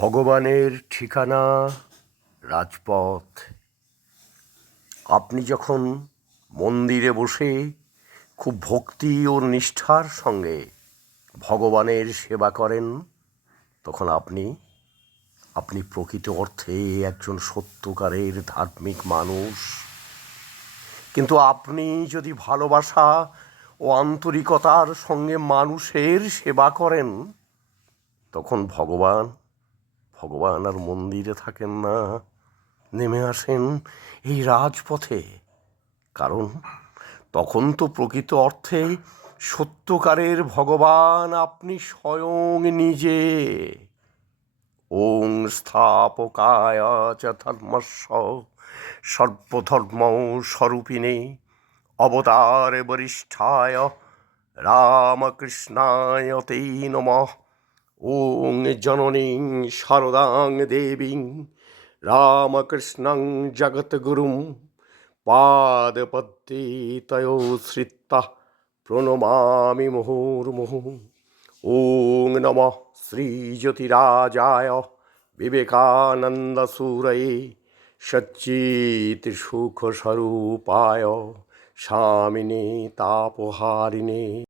ভগবানের ঠিকানা রাজপথ। আপনি যখন মন্দিরে বসে খুব ভক্তি ও নিষ্ঠার সঙ্গে ভগবানের সেবা করেন, তখন আপনি প্রকৃত অর্থে একজন সত্যকারের ধার্মিক মানুষ। কিন্তু আপনি যদি ভালোবাসা ও আন্তরিকতার সঙ্গে মানুষের সেবা করেন, তখন ভগবান আর মন্দিরে থাকেন না, নেমে আসেন এই রাজপথে। কারণ তখন তো প্রকৃত অর্থে সত্যকারের ভগবান আপনি স্বয়ং নিজে। ওং স্থাপকায় চ ধর্মস্য সর্বধর্ম স্বরূপিণে অবতার বরিষ্ঠায় রামকৃষ্ণায় তে নমঃ। ওং জননীং শারদাং দেবীং রামকৃষ্ণং জগদ্গুরুং পাদপদ্মে তয়োশ্রিতা প্রণমামি মুহুর্মুহুঃ। ওং নমঃ শ্রীজ্যোতিরাজায় বিবেকানন্দসূরয়ে সচ্চিৎসুখস্বরূপায় স্বামিনে তাপহারিণে।